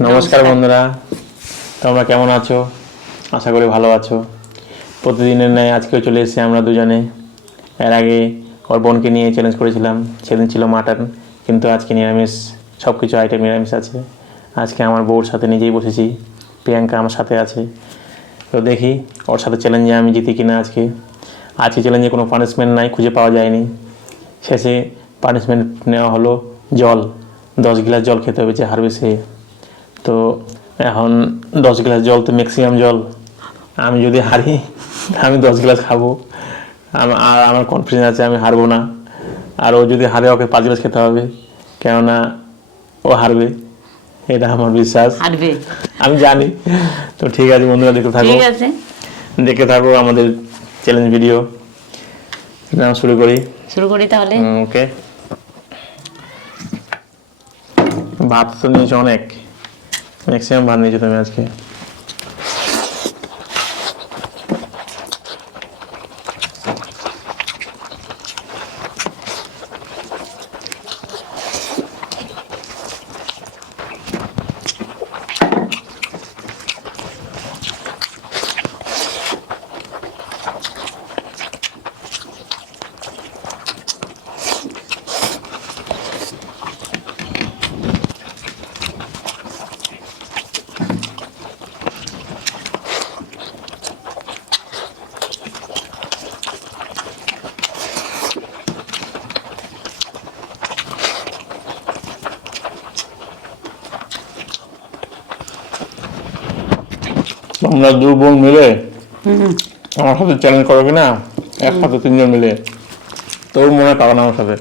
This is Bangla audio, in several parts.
নমস্কার বন্ধুরা, তোমরা কেমন আছো? আশা করি ভালো আছো। প্রতিদিনের ন্যায় আজকেও চলে এসেছি আমরা দুজনে। এর আগে ওর বোনকে নিয়ে চ্যালেঞ্জ করেছিলাম, সেদিন ছিল মাটন, কিন্তু আজকে নিরামিষ, সব কিছু আইটেম নিরামিষ আছে। আজকে আমার বউর সাথে নিজেই বসেছি, প্রিয়াঙ্কা আমার সাথে আছে। তো দেখি ওর সাথে চ্যালেঞ্জে আমি জিতি কিনা। আজকে চ্যালেঞ্জে কোনো পানিশমেন্ট নাই, খুঁজে পাওয়া যায়নি। শেষে পানিশমেন্ট নেওয়া হলো জল, 10 গ্লাস জল খেতে হবে, যে হারবে সে। তো এখন 10 গ্লাস জল তো ম্যাক্সিমাম জল, আমি যদি হারি আমি 10 গ্লাস খাবো। আর আমার কনফিডেন্স আছে আমি হারবো না। আর ও যদি হারে ওকে 5 গ্লাস খেতে হবে, কেননা ও হারবে, এটা আমার বিশ্বাস, আমি জানি। তো ঠিক আছে বন্ধুরা, দেখতে থাকো আমাদের চ্যালেঞ্জ ভিডিও। শুরু করি তাহলে। ওকে, ভাত তো নিয়েছো অনেক, ম্যাক্সিমাম ভাত নিয়েছো তুমি আজকে। তোমরা দু বোন মিলে আমার সাথে চ্যালেঞ্জ করো কিনা, একসাথে 3 জন মিলে, তোর মনে পাবো না আমার সাথে।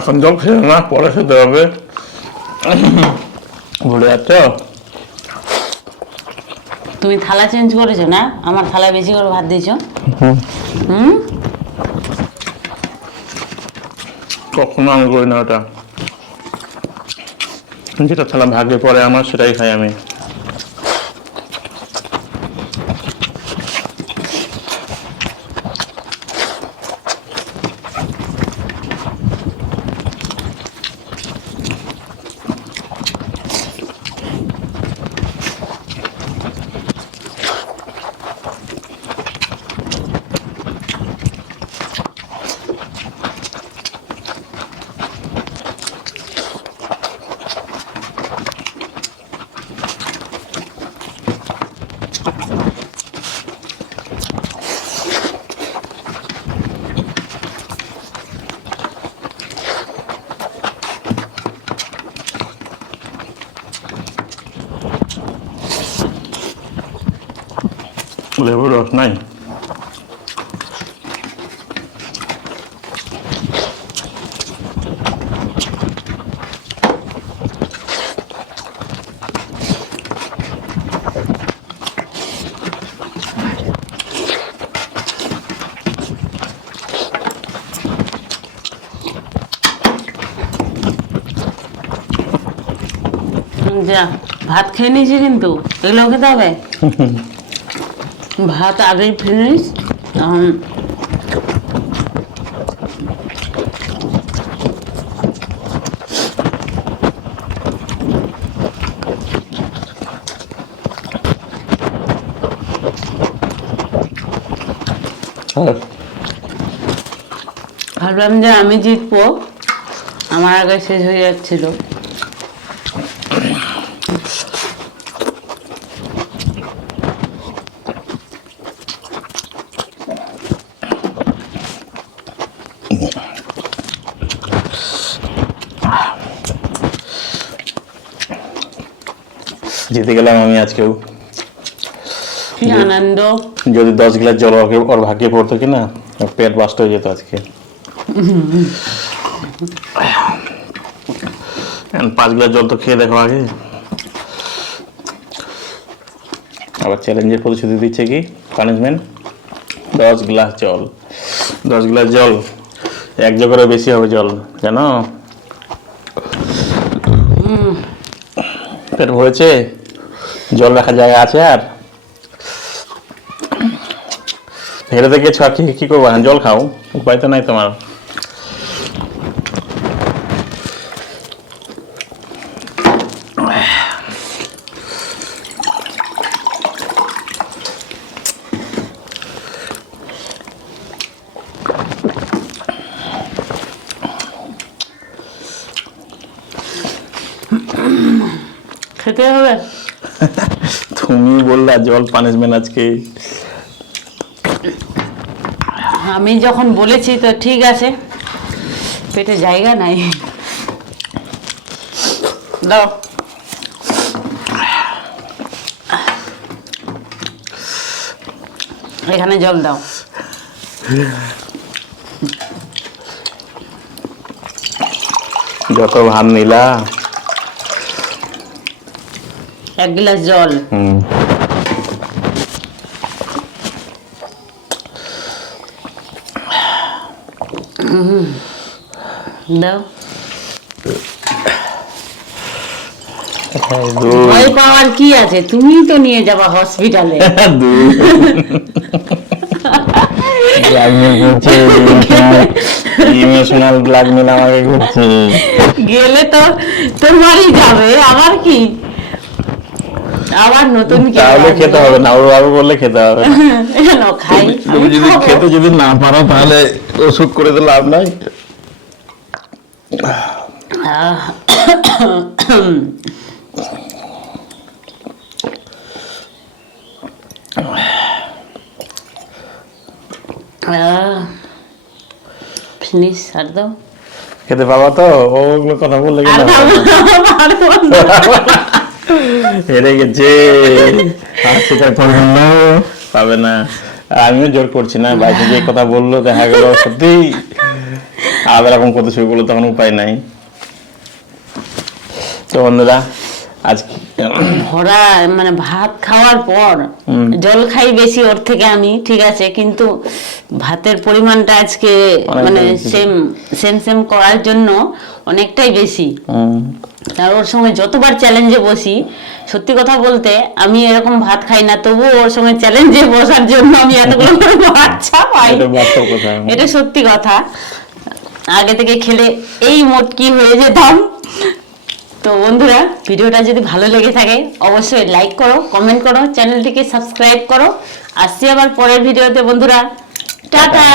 এখন জল খেয়ে না, পরে খেতে হবে, ভুলে যাচ্ছ। তুমি থালা চেঞ্জ করেছো না, আমার থালা বেশি করে ভাত দিয়েছো। কখনো আমি করি না ওটা, যেটা থালা ভাগে পরে আমার সেটাই খাই আমি। লেবুর রস নাই, যা ভাত খেয়ে নিয়েছি, কিন্তু এগুলো খেতে হবে। ভাত আগেই ফিনিশ। ভাবলাম যে আমি জিতবো, আমার আগে শেষ হয়ে যাচ্ছিল। জিতে গেলাম আমি আজকেও। কি আনন্দ। যদি 10 গ্লাস জল ওর ভাগ্যে পড়তো কিনা, ওর পেট বাস্ট হয়ে যেত আজকে। 5 গ্লাস জল তো খেয়ে দেখো আগে। আবার চ্যালেঞ্জের প্রতিশ্রুতি দিচ্ছে কি পানিশমেন্ট, 10 গ্লাস জল। 10 গ্লাস জল, 1 জগেরও বেশি হবে জল, জানো? পেট ভরেছে, জল রাখার জায়গা আছে আর? হেরে তো গেছো, আর কি করবো? জল খাও, উপায় তো নাই তোমার। খেতে হবে। তুমি বললা জল পানিশমেন্ট আজকে। আমি যখন বলেছি তো ঠিক আছে, পেটে জায়গা নাই। দাও। এখানে জল দাও। যত ভাত নিলা। 1 গ্লাস জল। দাও। ভয় পাওয়ার কি আছে? তুমি তো নিয়ে যাবা হসপিটালে। ইমোশনাল ব্ল্যাকমেল আমাকে করছে। গেলে তো তোমারই যাবে, আমার কি? আবার নতুন তাহলে খেতে হবে না, ওর বাবা বললে খেতে হবে না। খাই। তুমি যদি খেতে যদি না পারো তাহলে ওষুধ করে তো লাভ নাই। ফিনিশ আর দাও। খেতে পাবো তো? ওগুলো কথা বললে হেরে গেছে, পাবে না। আমিও জোর করছি না, বাইরে যে কথা বললো দেখা গেল সত্যি আবার এরকম করতে শুরু করলো, তখন উপায় নাই। তো বন্ধুরা আজকে ভরা মানে ভাত খাওয়ার পর জল খাই বেশি ওর থেকে আমি, ঠিক আছে, কিন্তু ভাতের পরিমাণটা আজকে মানে সেম করার জন্য অনেকটাই বেশি। আর ওর সঙ্গে যতবার চ্যালেঞ্জে বসি, সত্যি কথা বলতে আমি এরকম ভাত খাই না, তবু ওর সঙ্গে চ্যালেঞ্জে বসার জন্য আমি এতগুলো বাচ্চা পাই। এটা সত্যি কথা। আগে থেকে খেলে এই মোটকি হয়ে যেতাম। তো বন্ধুরা, ভিডিওটা যদি ভালো লেগে থাকে অবশ্যই লাইক করো, কমেন্ট করো, চ্যানেলটিকে সাবস্ক্রাইব করো। আসছি আবার পরের ভিডিওতে বন্ধুরা। টাটা।